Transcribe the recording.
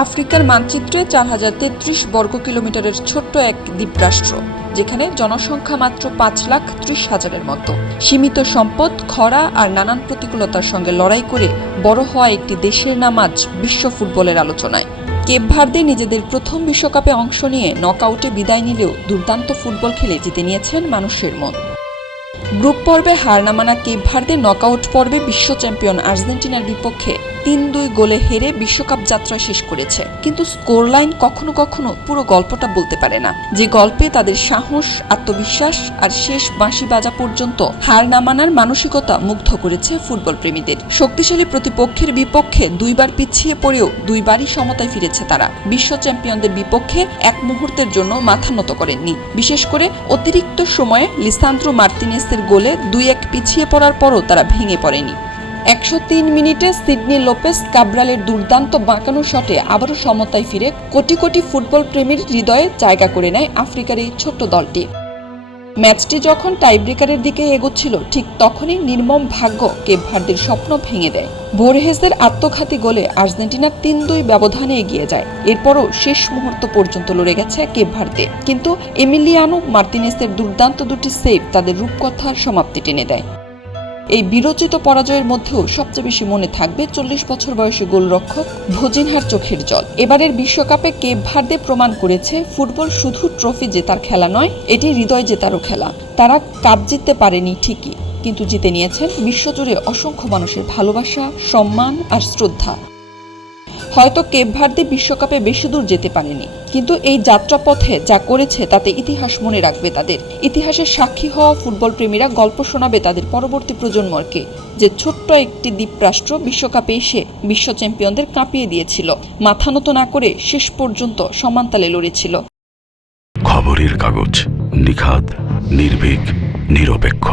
আফ্রিকার মানচিত্রে 4033 বর্গ কিলোমিটারের ছোট্ট এক দ্বীপরাষ্ট্র, যেখানে জনসংখ্যা মাত্র 5,30,000-এর মতো। সীমিত সম্পদ, খরা আর নানান প্রতিকূলতার সঙ্গে লড়াই করে বড় হওয়া একটি দেশের নাম আজ বিশ্ব ফুটবলের আলোচনায়। কেপ ভার্দে নিজেদের প্রথম বিশ্বকাপে অংশ নিয়ে নকআউটে বিদায় নিলেও দুর্দান্ত ফুটবল খেলে জিতে নিয়েছেন মানুষের মন। গ্রুপ পর্বে হার না মানা কেপ ভার্দে নকআউট পর্বে বিশ্ব চ্যাম্পিয়ন আর্জেন্টিনার বিপক্ষে 3-2 গোলে হেরে বিশ্বকাপ যাত্রা শেষ করেছে। কিন্তু স্কোর লাইন কখনো কখনো পুরো গল্পটা বলতে পারে না, যে গল্পে তাদের সাহস, আত্মবিশ্বাস আর শেষ বাঁশি বাজা পর্যন্ত হার না মানার মানসিকতা মুগ্ধ করেছে ফুটবল প্রেমীদের। শক্তিশালী প্রতিপক্ষের বিপক্ষে 2বার পিছিয়ে পড়েও 2বারই সমতায় ফিরেছে তারা। বিশ্ব চ্যাম্পিয়নদের বিপক্ষে এক মুহূর্তের জন্য মাথা নত করেননি। বিশেষ করে অতিরিক্ত সময়ে লিসান্দ্রো মার্তিনেসের গোলে 2-1 পিছিয়ে পড়ার পরও তারা ভেঙে পড়েনি। 103 মিনিটে সিডনি লোপেস কাব্রালের দুর্দান্ত বাঁকানো শটে আবারও সমতায় ফিরে কোটি কোটি ফুটবল প্রেমীর হৃদয়ে জায়গা করে নেয় আফ্রিকার এই ছোট্ট দলটি। ম্যাচটি যখন টাইব্রেকারের দিকে এগোচ্ছিল, ঠিক তখনই নির্মম ভাগ্য কেপ ভার্দের স্বপ্ন ভেঙে দেয়। বোরহেসের আত্মঘাতী গোলে আর্জেন্টিনা 3-2 ব্যবধানে এগিয়ে যায়। এরপরও শেষ মুহূর্ত পর্যন্ত লড়ে গেছে কেপ ভার্দে, কিন্তু এমিলিয়ানো মার্তিনেসের দুর্দান্ত দুটি সেভ তাদের রূপকথার সমাপ্তি টেনে দেয়। এই বিরচিত পরাজয়ের মধ্যেও সবচেয়ে বেশি মনে থাকবে 40 বছর বয়সী গোলরক্ষক ভোজিনহার চোখের জল। এবারের বিশ্বকাপে কেপ ভার্দে প্রমাণ করেছে ফুটবল শুধু ট্রফি জেতার খেলা নয়, এটি হৃদয় জেতারও খেলা। তারা কাপ জিততে পারেনি ঠিকই, কিন্তু জিতে নিয়েছেন বিশ্বজুড়ে অসংখ্য মানুষের ভালোবাসা, সম্মান আর শ্রদ্ধা। হয়তো কেপ ভার্দে বিশ্বকাপে বেশি দূর যেতে পারেনি, কিন্তু এই যাত্রাপথে যা করেছে তাতে ইতিহাস মনে রাখবে তাদের। ইতিহাসের সাক্ষী হওয়া ফুটবল প্রেমীরা গল্প শোনাবে তাদের পরবর্তী প্রজন্মকে, যে ছোট্ট একটি দ্বীপরাষ্ট্র বিশ্বকাপে এসে বিশ্ব চ্যাম্পিয়নদের কাঁপিয়ে দিয়েছিল, মাথা নত না করে শেষ পর্যন্ত সমানতালে লড়েছিল। খবরের কাগজ, নিখাদ, নির্ভীক, নিরপেক্ষ।